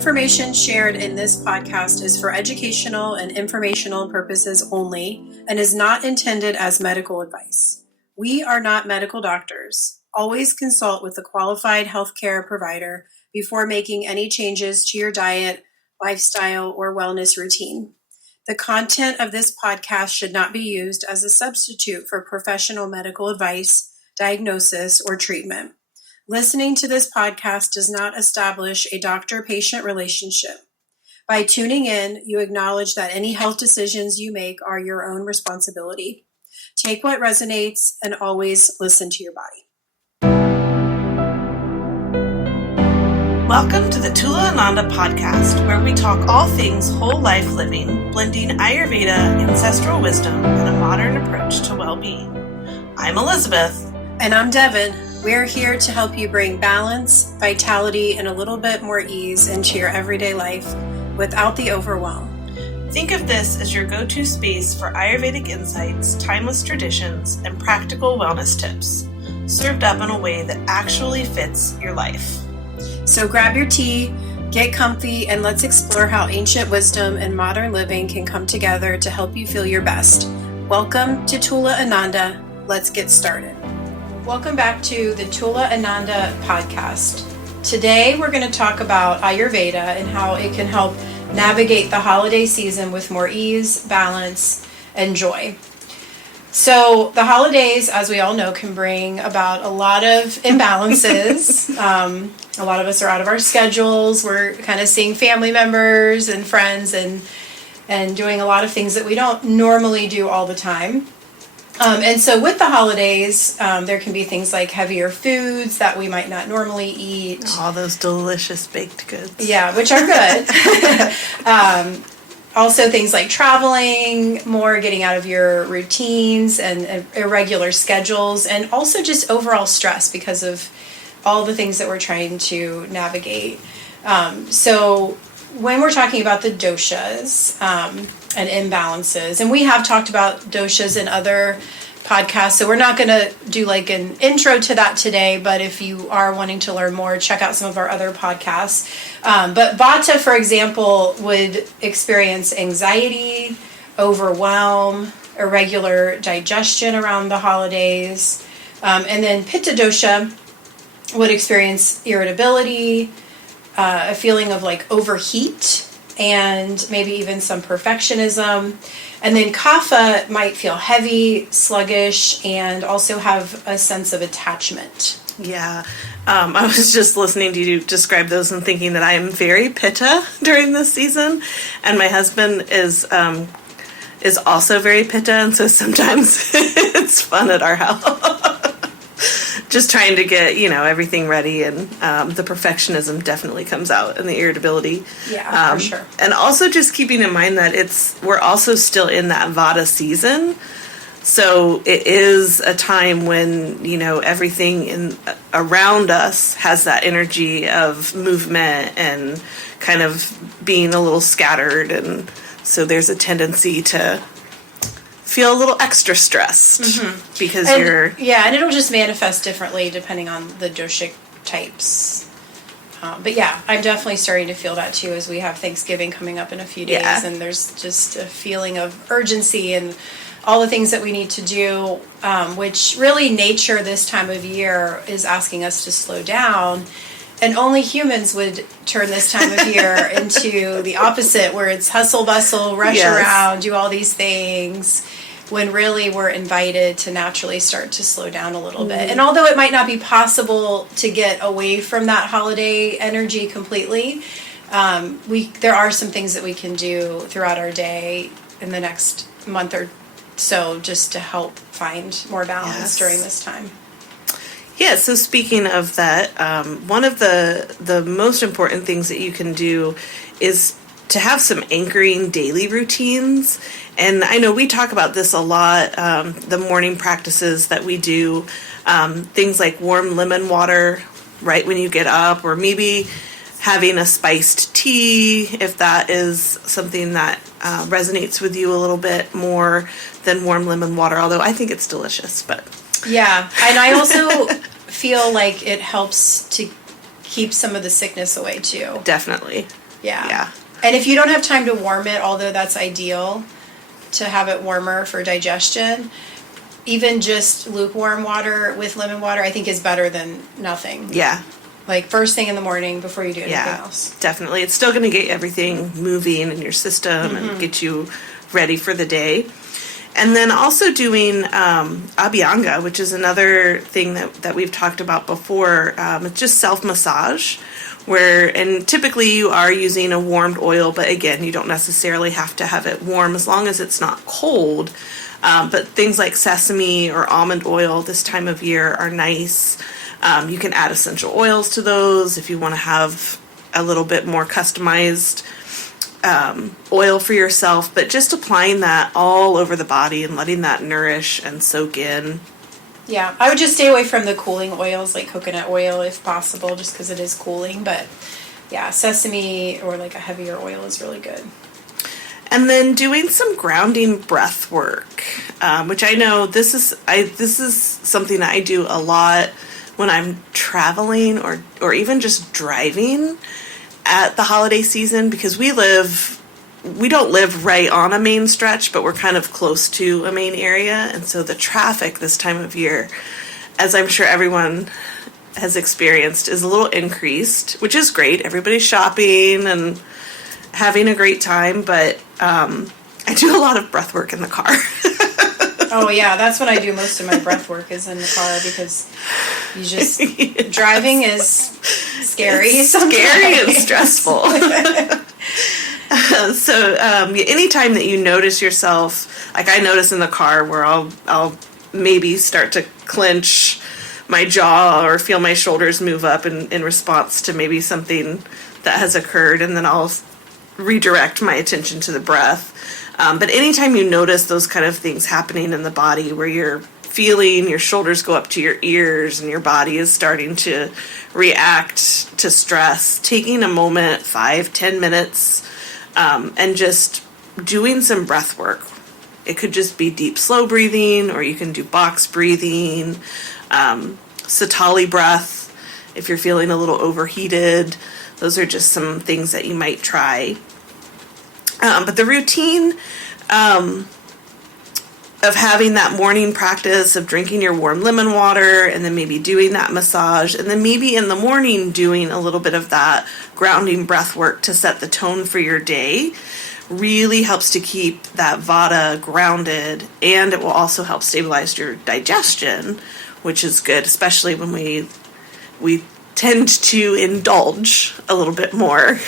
information shared in this podcast is for educational and informational purposes only and is not intended as medical advice. We are not medical doctors. Always consult with a qualified healthcare provider before making any changes to your diet, lifestyle, or wellness routine. The content of this podcast should not be used as a substitute for professional medical advice, diagnosis, or treatment. Listening to this podcast does not establish a doctor-patient relationship. By tuning in, you acknowledge that any health decisions you make are your own responsibility. Take what resonates and always listen to your body. Welcome to the Tula Ananda podcast, where we talk all things whole life living, blending Ayurveda, ancestral wisdom, and a modern approach to well-being. I'm Elizabeth. And I'm Devon. We're here to help you bring balance, vitality, and a little bit more ease into your everyday life without the overwhelm. Think of this as your go-to space for Ayurvedic insights, timeless traditions, and practical wellness tips, served up in a way that actually fits your life. So grab your tea, get comfy, and let's explore how ancient wisdom and modern living can come together to help you feel your best. Welcome to Tula Ananda. Let's get started. Welcome back to the Tula Ananda podcast. Today we're going to talk about Ayurveda and how it can help navigate the holiday season with more ease, balance, and joy. So the holidays, as we all know, can bring about a lot of imbalances. A lot of us are out of our schedules. We're kind of seeing family members and friends and doing a lot of things that we don't normally do all the time. And so with the holidays, there can be things like heavier foods that we might not normally eat. All those delicious baked goods. Yeah, which are good. Also things like traveling more, getting out of your routines and irregular schedules, and also just overall stress because of all the things that we're trying to navigate. So when we're talking about the doshas and imbalances, and we have talked about doshas in other podcasts, so we're not going to do like an intro to that today, but if you are wanting to learn more, check out some of our other podcasts. But Vata, for example, would experience anxiety, overwhelm, irregular digestion around the holidays. And then Pitta dosha would experience irritability, a feeling of like overheat, and maybe even some perfectionism. And then Kapha might feel heavy, sluggish, and also have a sense of attachment. Yeah. I was just listening to you describe those and thinking that I am very Pitta during this season. And my husband is also very Pitta, and so sometimes it's fun at our house. Just trying to get, everything ready, and the perfectionism definitely comes out, and the irritability. Yeah, for sure. And also just keeping in mind that we're also still in that Vata season. So it is a time when, everything around us has that energy of movement and kind of being a little scattered. And so there's a tendency to feel a little extra stressed because Yeah, and it'll just manifest differently depending on the doshic types. But yeah, I'm definitely starting to feel that too as we have Thanksgiving coming up in a few days, and there's just a feeling of urgency and all the things that we need to do, which really nature this time of year is asking us to slow down. And only humans would turn this time of year into the opposite, where it's hustle, bustle, rush around, do all these things, when really we're invited to naturally start to slow down a little bit. And although it might not be possible to get away from that holiday energy completely, there are some things that we can do throughout our day in the next month or so just to help find more balance during this time. Yeah, so speaking of that, one of the most important things that you can do is to have some anchoring daily routines. And I know we talk about this a lot, the morning practices that we do, things like warm lemon water right when you get up, or maybe having a spiced tea, if that is something that resonates with you a little bit more than warm lemon water, although I think it's delicious. But yeah, and I also feel like it helps to keep some of the sickness away too. Definitely. Yeah. Yeah. And if you don't have time to warm it, although that's ideal to have it warmer for digestion, even just lukewarm water with lemon water, I think is better than nothing. Yeah. Like first thing in the morning before you do anything else. Definitely. It's still going to get everything moving in your system and get you ready for the day. And then also doing abhyanga, which is another thing that we've talked about before. It's just self-massage, and typically you are using a warmed oil, but again, you don't necessarily have to have it warm as long as it's not cold. But things like sesame or almond oil this time of year are nice. You can add essential oils to those if you want to have a little bit more customized oil for yourself, but just applying that all over the body and letting that nourish and soak in. Yeah, I would just stay away from the cooling oils like coconut oil if possible, just because it is cooling. But yeah, sesame or like a heavier oil is really good. And then doing some grounding breath work, which I know this is something that I do a lot when I'm traveling or even just driving at the holiday season, because we don't live right on a main stretch, but we're kind of close to a main area. And so the traffic this time of year, as I'm sure everyone has experienced, is a little increased, which is great. Everybody's shopping and having a great time, but I do a lot of breath work in the car. Oh yeah, that's when I do most of my breath work is in the car, because you just driving is scary. Scary and stressful. So anytime that you notice yourself, like I notice in the car where I'll maybe start to clench my jaw or feel my shoulders move up in response to maybe something that has occurred, and then I'll redirect my attention to the breath. But anytime you notice those kind of things happening in the body where you're feeling your shoulders go up to your ears and your body is starting to react to stress, taking a moment, 5-10 minutes, and just doing some breath work. It could just be deep, slow breathing, or you can do box breathing, Satali breath if you're feeling a little overheated. Those are just some things that you might try. But the routine of having that morning practice of drinking your warm lemon water and then maybe doing that massage, and then maybe in the morning doing a little bit of that grounding breath work to set the tone for your day really helps to keep that vata grounded, and it will also help stabilize your digestion, which is good, especially when we tend to indulge a little bit more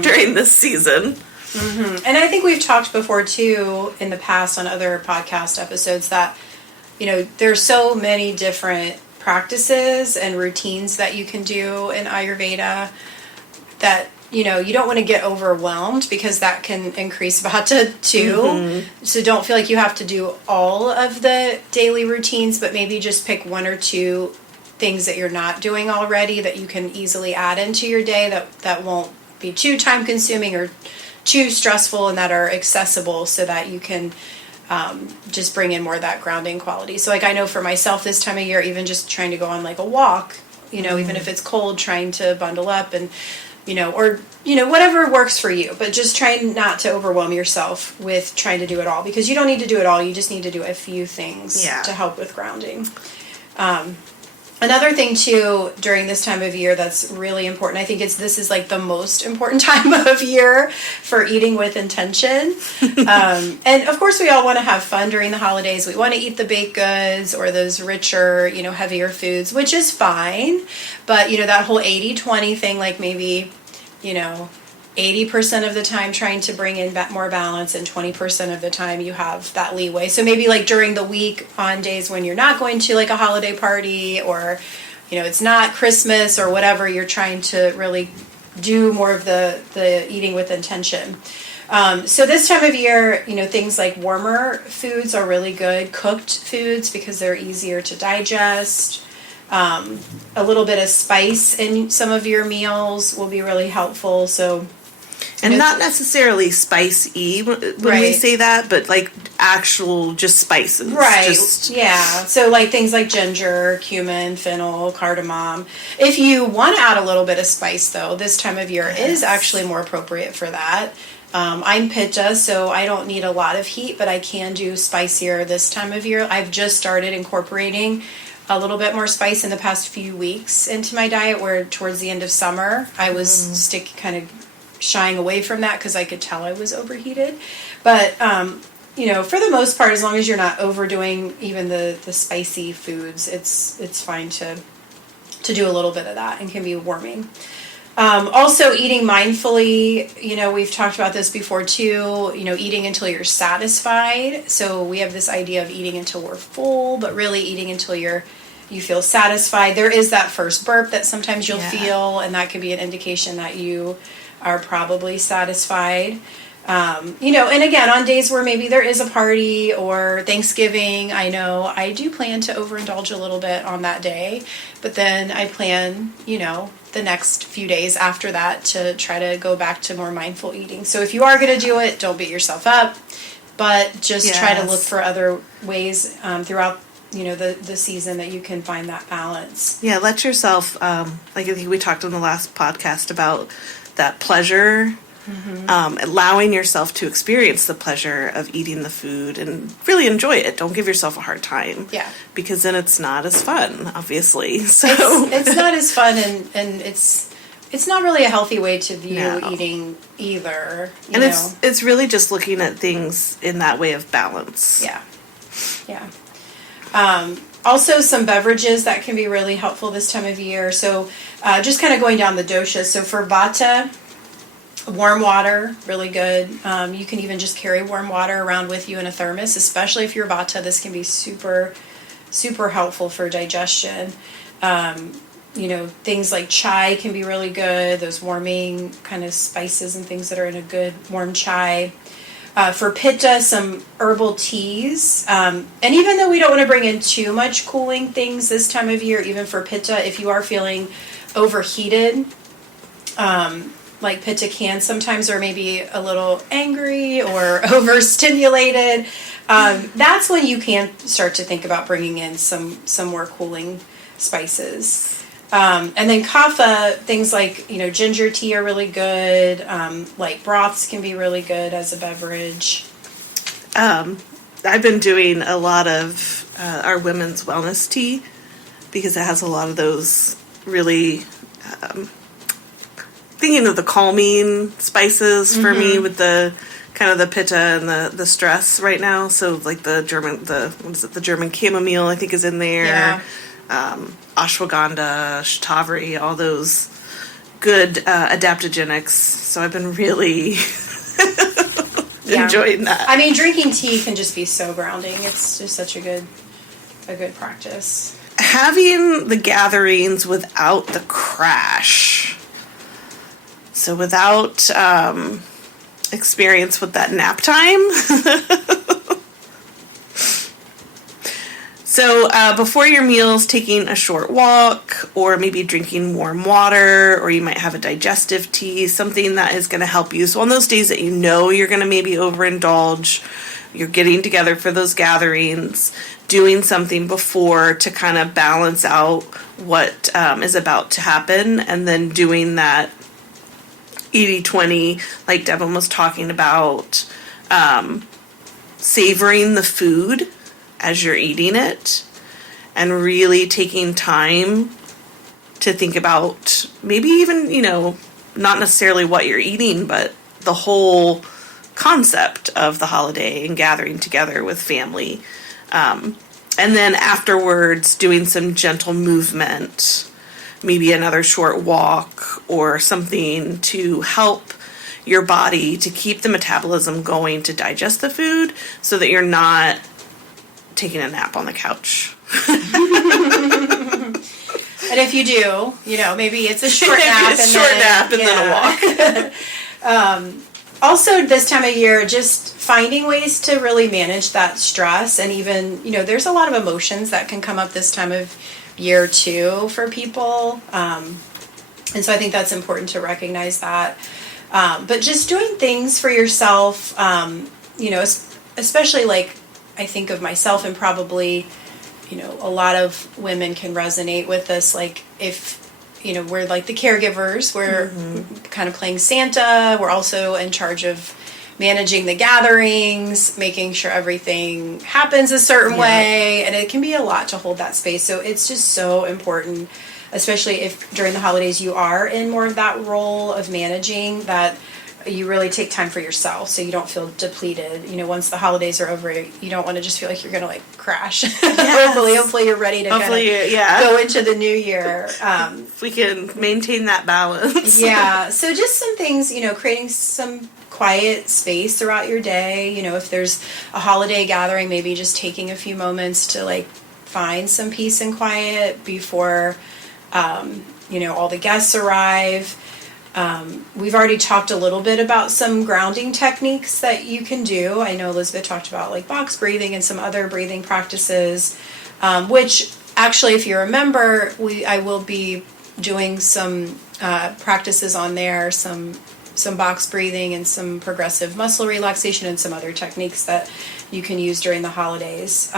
during this season. Mm-hmm. And I think we've talked before too in the past on other podcast episodes that, there's so many different practices and routines that you can do in Ayurveda that, you don't want to get overwhelmed, because that can increase vata too. Mm-hmm. So don't feel like you have to do all of the daily routines, but maybe just pick one or two things that you're not doing already that you can easily add into your day that won't be too time consuming or too stressful, and that are accessible, so that you can just bring in more of that grounding quality. So like I know for myself this time of year, even just trying to go on like a walk, even if it's cold, trying to bundle up and, or, whatever works for you, but just trying not to overwhelm yourself with trying to do it all, because you don't need to do it all. You just need to do a few things to help with grounding. Another thing too during this time of year that's really important, I think this is like the most important time of year for eating with intention. And of course we all want to have fun during the holidays. We want to eat the baked goods or those richer, heavier foods, which is fine. But, that whole 80-20 thing, like maybe, 80% of the time trying to bring in more balance, and 20% of the time you have that leeway. So maybe like during the week on days when you're not going to like a holiday party, or, it's not Christmas or whatever, you're trying to really do more of the eating with intention. So this time of year, things like warmer foods are really good. Cooked foods, because they're easier to digest. A little bit of spice in some of your meals will be really helpful. So And not necessarily spicy when we say that, but like actual just spices. Right. Yeah. So like things like ginger, cumin, fennel, cardamom. If you want to add a little bit of spice though, this time of year is actually more appropriate for that. I'm Pitta, so I don't need a lot of heat, but I can do spicier this time of year. I've just started incorporating a little bit more spice in the past few weeks into my diet, where towards the end of summer I was kind of shying away from that because I could tell I was overheated. But for the most part, as long as you're not overdoing even the spicy foods, it's fine to do a little bit of that and can be warming. Also, eating mindfully, we've talked about this before too, eating until you're satisfied. So we have this idea of eating until we're full, but really eating until you feel satisfied. There is that first burp that sometimes you'll feel, and that could be an indication that you are probably satisfied. And again, on days where maybe there is a party or Thanksgiving, I know I do plan to overindulge a little bit on that day, but then I plan, the next few days after that to try to go back to more mindful eating. So if you are going to do it, don't beat yourself up, but just try to look for other ways throughout the season that you can find that balance. Yeah, let yourself, like I think we talked on the last podcast about that pleasure, allowing yourself to experience the pleasure of eating the food and really enjoy it. Don't give yourself a hard time. Yeah. Because then it's not as fun, obviously. So it's not as fun, and it's not really a healthy way to view eating either. And it's really just looking at things in that way of balance. Yeah. Yeah. Also, some beverages that can be really helpful this time of year. So just kind of going down the doshas. So for Vata, warm water, really good. You can even just carry warm water around with you in a thermos, especially if you're Vata. This can be super, super helpful for digestion. Things like chai can be really good. Those warming kind of spices and things that are in a good warm chai. For Pitta, some herbal teas. And even though we don't want to bring in too much cooling things this time of year, even for Pitta, if you are feeling overheated, like Pitta can sometimes, or maybe a little angry or overstimulated, that's when you can start to think about bringing in some more cooling spices. And then kapha, things like, ginger tea are really good. Like broths can be really good as a beverage. I've been doing a lot of our women's wellness tea because it has a lot of those really, thinking of the calming spices for me with the kind of the pitta and the stress right now. So like the German chamomile I think is in there. Yeah. Ashwagandha, shatavari, all those good adaptogenics. So I've been really enjoying that. I mean, drinking tea can just be so grounding. It's just such a good practice. Having the gatherings without the crash. So without experience with that nap time. So before your meals, taking a short walk, or maybe drinking warm water, or you might have a digestive tea, something that is going to help you. So on those days that you're going to maybe overindulge, you're getting together for those gatherings, doing something before to kind of balance out what is about to happen, and then doing that 80-20, like Devon was talking about, savoring the food as you're eating it, and really taking time to think about maybe even, not necessarily what you're eating, but the whole concept of the holiday and gathering together with family. And then afterwards, doing some gentle movement, maybe another short walk or something to help your body to keep the metabolism going to digest the food so that you're not taking a nap on the couch. And if you do, maybe it's a short nap. And then a walk. Also, this time of year, just finding ways to really manage that stress. And even, there's a lot of emotions that can come up this time of year too for people. And so I think that's important to recognize that. But just doing things for yourself, especially like I think of myself, and probably, a lot of women can resonate with this. Like if, we're like the caregivers, we're kind of playing Santa. We're also in charge of managing the gatherings, making sure everything happens a certain way. And it can be a lot to hold that space. So it's just so important, especially if during the holidays you are in more of that role of managing, that you really take time for yourself so you don't feel depleted. Once the holidays are over, you don't want to just feel like you're going to like crash. Yes. hopefully you're ready to go into the new year. If we can maintain that balance. Yeah. So just some things, creating some quiet space throughout your day. If there's a holiday gathering, maybe just taking a few moments to like find some peace and quiet before, all the guests arrive. We've already talked a little bit about some grounding techniques that you can do. I know Elizabeth talked about like box breathing and some other breathing practices, which actually, if you remember, I will be doing some practices on there, some box breathing and some progressive muscle relaxation and some other techniques that you can use during the holidays.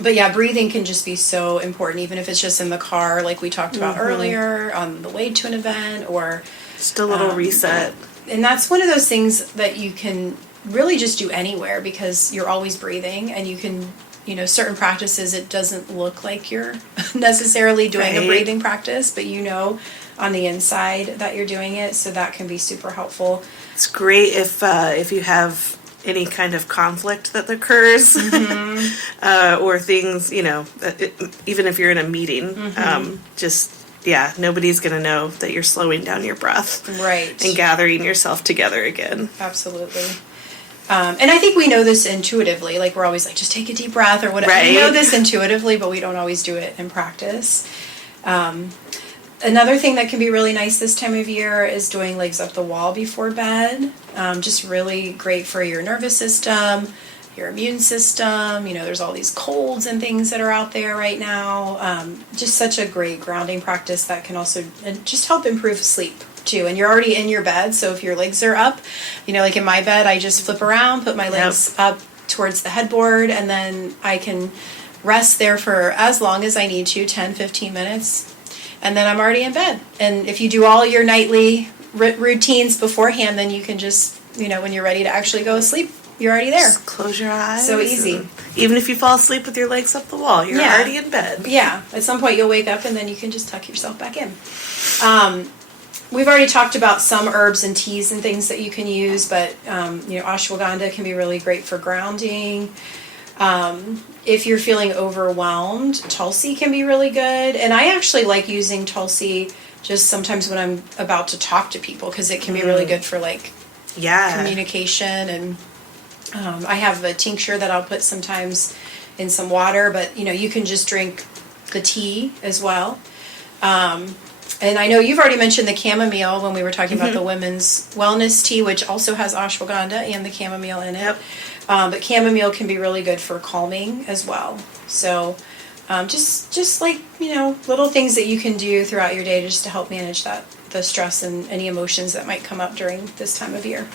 But yeah, breathing can just be so important, even if it's just in the car, like we talked about earlier, on the way to an event, or just a little reset. And that's one of those things that you can really just do anywhere, because you're always breathing, and you can, certain practices, it doesn't look like you're necessarily doing a breathing practice, but on the inside that you're doing it, so that can be super helpful. It's great if you have any kind of conflict that occurs, or things, even if you're in a meeting, nobody's going to know that you're slowing down your breath. Right. And gathering yourself together again. Absolutely. And I think we know this intuitively, like we're always like, just take a deep breath or whatever. Right. We know this intuitively, but we don't always do it in practice. Another thing that can be really nice this time of year is doing legs up the wall before bed. Just really great for your nervous system, your immune system. There's all these colds and things that are out there right now. Just such a great grounding practice that can also just help improve sleep too. And you're already in your bed, so if your legs are up, like in my bed, I just flip around, put my legs up towards the headboard, and then I can rest there for as long as I need to, 10, 15 minutes. And then I'm already in bed. And if you do all your nightly routines beforehand, then you can just, when you're ready to actually go to sleep, you're already there. Just close your eyes. So easy. Even if you fall asleep with your legs up the wall, you're already in bed. Yeah. At some point you'll wake up and then you can just tuck yourself back in. We've already talked about some herbs and teas and things that you can use, but, ashwagandha can be really great for grounding. If you're feeling overwhelmed, Tulsi can be really good. And I actually like using Tulsi just sometimes when I'm about to talk to people, because it can be really good for like communication. And I have a tincture that I'll put sometimes in some water, but you can just drink the tea as well. And I know you've already mentioned the chamomile when we were talking about the women's wellness tea, which also has ashwagandha and the chamomile in it. Yep. But chamomile can be really good for calming as well. So just like, little things that you can do throughout your day just to help manage the stress and any emotions that might come up during this time of year.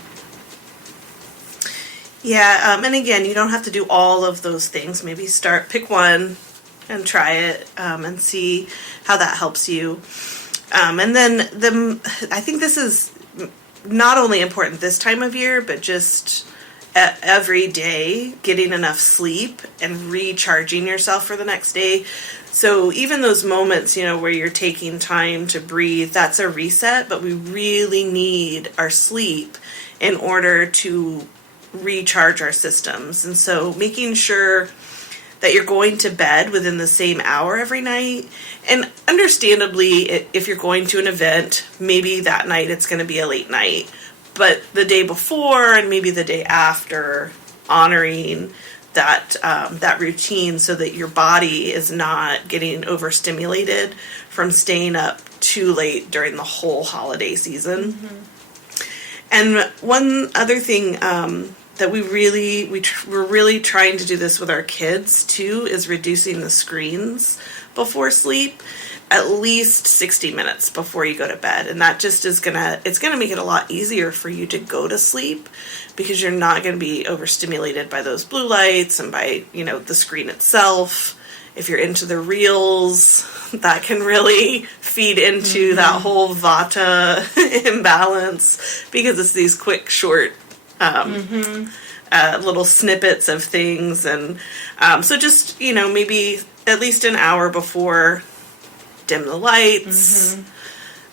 Yeah, and again, you don't have to do all of those things. Maybe pick one and try it and see how that helps you. And then I think this is not only important this time of year, but just every day, getting enough sleep and recharging yourself for the next day. So even those moments, where you're taking time to breathe, that's a reset, but we really need our sleep in order to recharge our systems. And so making sure that you're going to bed within the same hour every night. And understandably, if you're going to an event, maybe that night it's going to be a late night. But the day before and maybe the day after, honoring that routine so that your body is not getting overstimulated from staying up too late during the whole holiday season. Mm-hmm. And one other thing that we're really trying to do this with our kids too is reducing the screens before sleep, at least 60 minutes before you go to bed. And that just is it's gonna make it a lot easier for you to go to sleep, because you're not gonna be overstimulated by those blue lights and by, the screen itself. If you're into the reels, that can really feed into that whole Vata imbalance, because it's these quick, short, little snippets of things. And so just, maybe at least an hour before, dim the lights,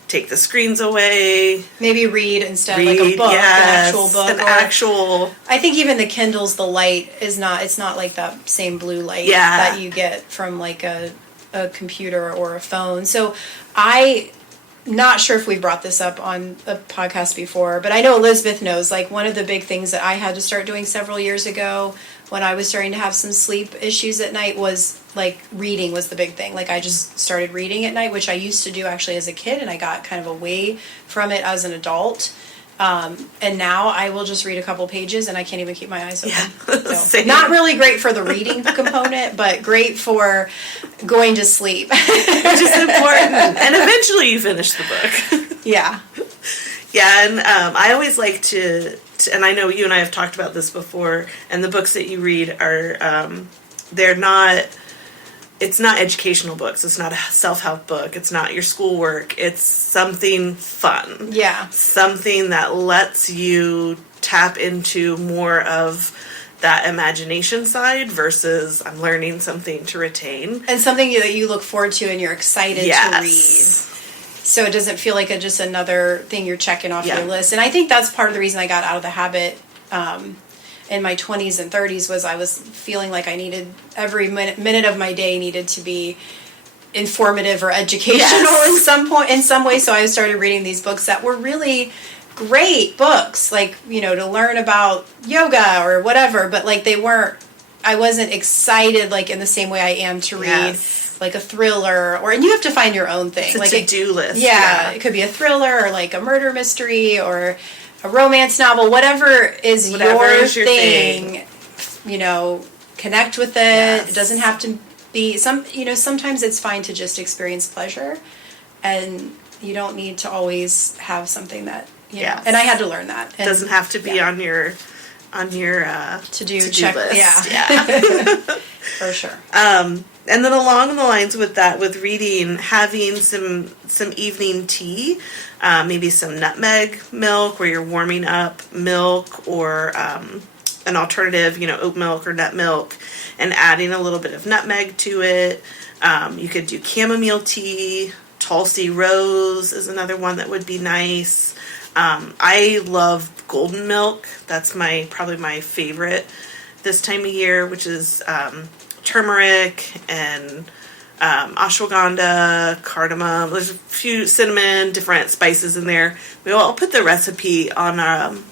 take the screens away. Maybe read instead, like a book, yes, an actual book. I think even the Kindles, the light is it's not like that same blue light that you get from like a computer or a phone. So not sure if we brought this up on a podcast before, but I know Elizabeth knows, like, one of the big things that I had to start doing several years ago when I was starting to have some sleep issues at night was, like, reading was the big thing. Like, I just started reading at night, which I used to do actually as a kid, and I got kind of away from it as an adult. And now I will just read a couple pages and I can't even keep my eyes open. Yeah. So, not really great for the reading component, but great for going to sleep. Which is important. And eventually you finish the book. Yeah. Yeah, and I always like to, and I know you and I have talked about this before, and the books that you read are, it's not educational books. It's not a self-help book. It's not your schoolwork. It's something fun. Yeah. Something that lets you tap into more of that imagination side versus I'm learning something to retain. And something that you look forward to and you're excited to read. So it doesn't feel like just another thing you're checking off your list. And I think that's part of the reason I got out of the habit in my 20s and 30s was I was feeling like I needed every minute of my day needed to be informative or educational in some way. So I started reading these books that were really great books, like, to learn about yoga or whatever, but like I wasn't excited like in the same way I am to read like a thriller and you have to find your own thing. It's like a to-do list. Yeah, it could be a thriller or like a murder mystery or a romance novel, whatever is your thing, connect with it. Yes. It doesn't have to be sometimes it's fine to just experience pleasure and you don't need to always have something that, know, and I had to learn that. It doesn't have to be on your to-do check list. Yeah. For sure. And then along the lines with that, with reading, having some evening tea, maybe some nutmeg milk where you're warming up milk or an alternative, oat milk or nut milk, and adding a little bit of nutmeg to it. You could do chamomile tea. Tulsi rose is another one that would be nice. I love golden milk. That's probably my favorite this time of year, which is turmeric and ashwagandha, cardamom. There's a few cinnamon, different spices in there. I'll put the recipe on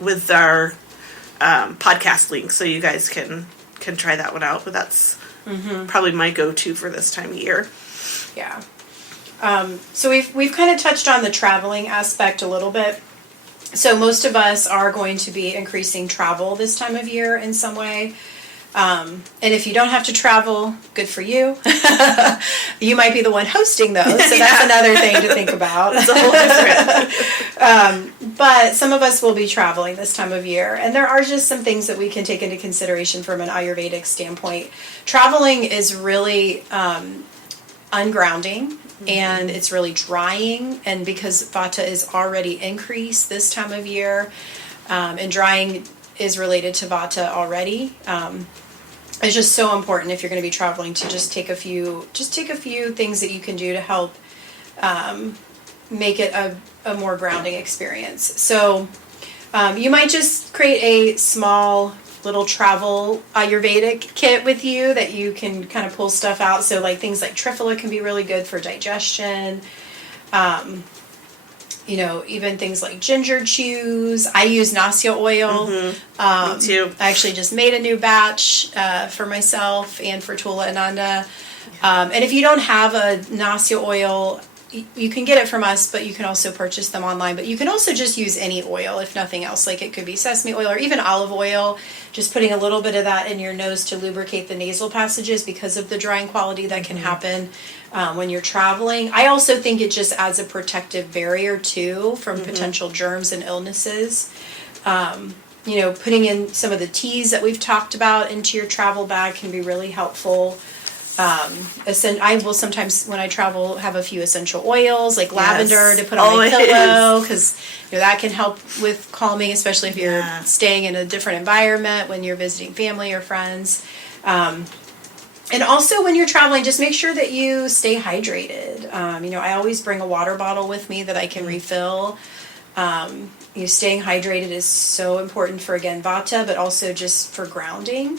with our podcast link so you guys can try that one out. But that's probably my go-to for this time of year. Yeah. So we've kind of touched on the traveling aspect a little bit. So most of us are going to be increasing travel this time of year in some way. And if you don't have to travel, good for you. You might be the one hosting those, so that's another thing to think about. That's a whole different. But some of us will be traveling this time of year, and there are just some things that we can take into consideration from an Ayurvedic standpoint. Traveling is really ungrounding, and it's really drying, and because Vata is already increased this time of year, and drying is related to Vata already. It's just so important if you're going to be traveling to just take a few things that you can do to help make it a more grounding experience. So you might just create a small little travel Ayurvedic kit with you that you can kind of pull stuff out. So like things like triphala can be really good for digestion. Even things like ginger chews. I use nasya oil. Me too. I actually just made a new batch for myself and for Tula and Ananda. And if you don't have a nasya oil, you can get it from us, but you can also purchase them online. But you can also just use any oil, if nothing else. Like it could be sesame oil or even olive oil, just putting a little bit of that in your nose to lubricate the nasal passages because of the drying quality that can happen when you're traveling. I also think it just adds a protective barrier too from potential germs and illnesses. Putting in some of the teas that we've talked about into your travel bag can be really helpful. I will sometimes, when I travel, have a few essential oils, like lavender to put on my pillow, because that can help with calming, especially if you're staying in a different environment when you're visiting family or friends. And also when you're traveling, just make sure that you stay hydrated. I always bring a water bottle with me that I can refill. Staying hydrated is so important for, again, vata, but also just for grounding.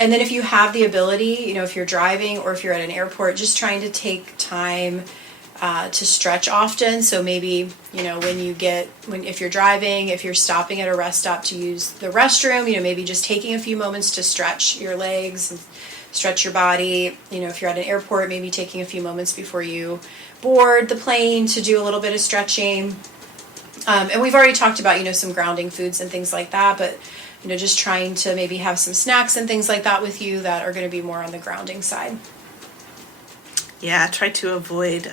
And then if you have the ability, if you're driving or if you're at an airport, just trying to take time to stretch often. So maybe, if you're driving, if you're stopping at a rest stop to use the restroom, maybe just taking a few moments to stretch your legs and stretch your body. If you're at an airport, maybe taking a few moments before you board the plane to do a little bit of stretching. And we've already talked about, some grounding foods and things like that, but just trying to maybe have some snacks and things like that with you that are going to be more on the grounding side. Yeah, try to avoid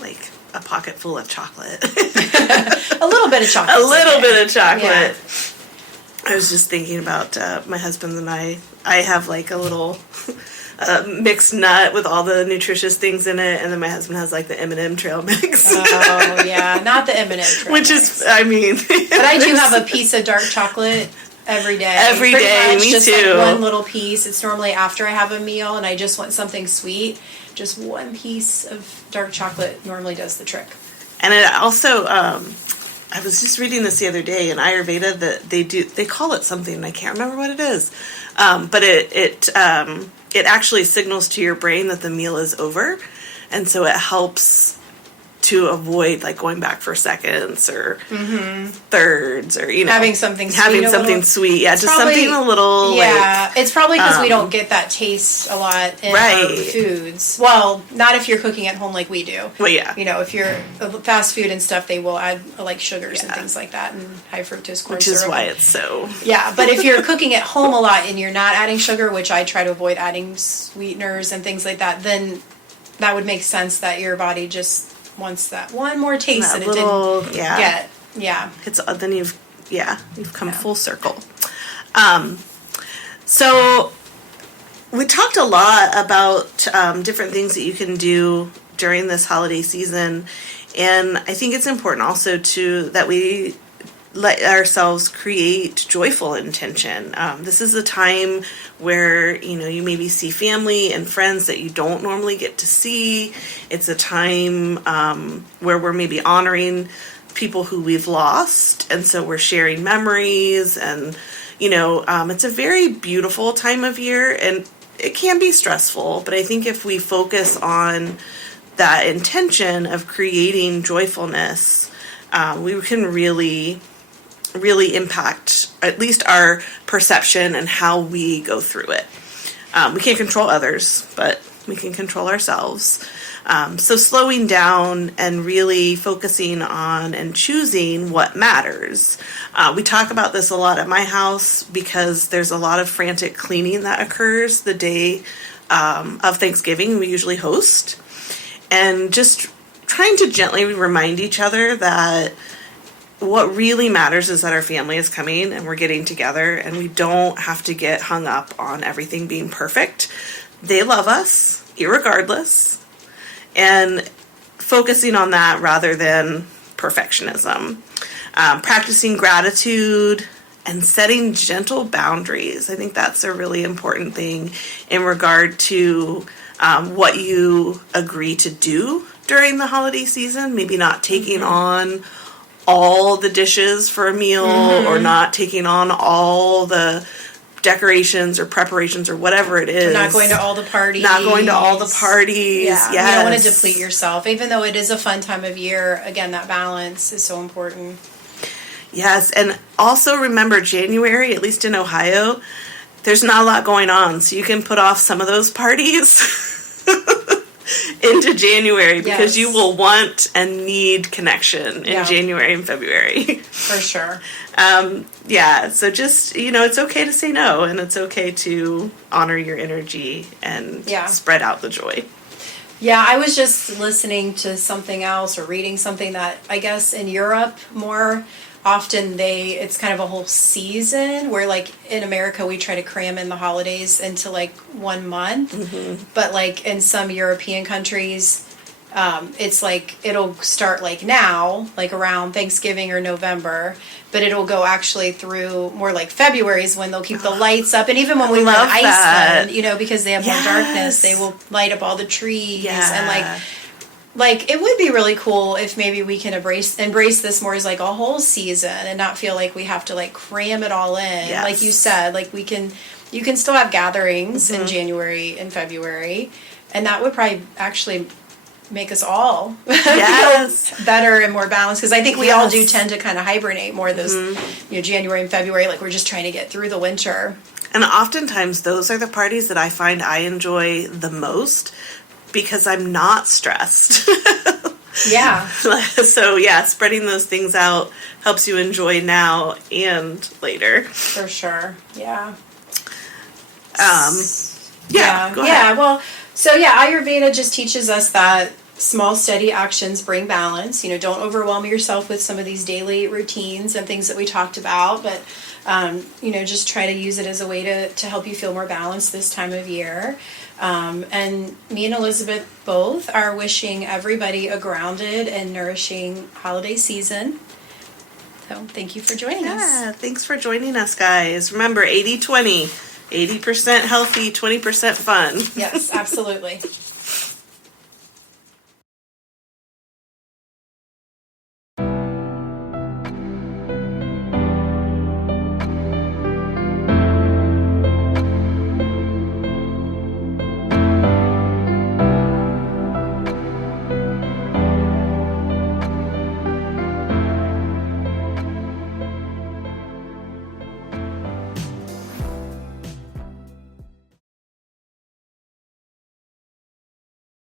like a pocket full of chocolate. A little bit of chocolate. A little bit of chocolate. Yeah. I was just thinking about my husband and I have like a little mixed nut with all the nutritious things in it, and then my husband has like the M&M trail mix. Oh, yeah, not the M&M trail Which mix. Is, I mean... But I do have a piece of dark chocolate every day. Every day, me just too. Like one little piece. It's normally after I have a meal and I just want something sweet. Just one piece of dark chocolate normally does the trick. And it also, I was just reading this the other day in Ayurveda that they call it something, and I can't remember what it is. But it actually signals to your brain that the meal is over. And so it helps to avoid like going back for seconds or thirds or having something sweet. Yeah, just probably, something a little. Yeah, like, it's probably because we don't get that taste a lot in foods. Well, not if you're cooking at home like we do. Well, yeah. If you're fast food and stuff, they will add like sugars and things like that and high fructose corn syrup. Which is why it's so. Yeah, but if you're cooking at home a lot and you're not adding sugar, which I try to avoid adding sweeteners and things like that, then that would make sense that your body just wants that one more taste that it didn't get. Yeah. Then you've come full circle. So we talked a lot about different things that you can do during this holiday season, and I think it's important also that we let ourselves create joyful intention. This is a time where, you maybe see family and friends that you don't normally get to see. It's a time where we're maybe honoring people who we've lost, and so we're sharing memories, and, it's a very beautiful time of year, and it can be stressful, but I think if we focus on that intention of creating joyfulness, we can really impact at least our perception and how we go through it. We can't control others, but we can control ourselves. So slowing down and really focusing on and choosing what matters. We talk about this a lot at my house because there's a lot of frantic cleaning that occurs the day of Thanksgiving. We usually host. And just trying to gently remind each other that what really matters is that our family is coming and we're getting together, and we don't have to get hung up on everything being perfect. They love us, irregardless, and focusing on that rather than perfectionism. Practicing gratitude and setting gentle boundaries. I think that's a really important thing in regard to what you agree to do during the holiday season. Maybe not taking on all the dishes for a meal, or not taking on all the decorations or preparations or whatever it is. Not going to all the parties. Yeah. You don't want to deplete yourself. Even though it is a fun time of year, again, that balance is so important. Yes, and also remember January, at least in Ohio, there's not a lot going on, so you can put off some of those parties. into January because Yes. you will want and need connection in Yeah. January and February. For sure. Yeah, so just, it's okay to say no, and it's okay to honor your energy and Yeah. spread out the joy. Yeah, I was just listening to something else or reading something that I guess in Europe more often it's kind of a whole season where like in America we try to cram in the holidays into like 1 month. Mm-hmm. But like in some European countries, it's like it'll start like now, like around Thanksgiving or November, but it'll go actually through more like February is when they'll keep the lights up. And even when we were in love that. Iceland, because they have more Yes. darkness, they will light up all the trees. Yeah. And like it would be really cool if maybe we can embrace this more as like a whole season and not feel like we have to like cram it all in. Yes. Like you said, like you can still have gatherings Mm-hmm. in January and February, and that would probably actually make us all Yes. feel better and more balanced, because I think we all do Yes. tend to kind of hibernate more those January and February, like we're just trying to get through the winter. And oftentimes those are the parties that I find I enjoy the most because I'm not stressed. Yeah. So yeah, spreading those things out helps you enjoy now and later. For sure. Yeah. Yeah, go ahead. Yeah. Well, so yeah, Ayurveda just teaches us that small, steady actions bring balance. Don't overwhelm yourself with some of these daily routines and things that we talked about, but just try to use it as a way to help you feel more balanced this time of year. And me and Elizabeth both are wishing everybody a grounded and nourishing holiday season. So thank you for joining us. Yeah, thanks for joining us, guys. Remember, 80-20. 80% healthy, 20% fun. Yes, absolutely.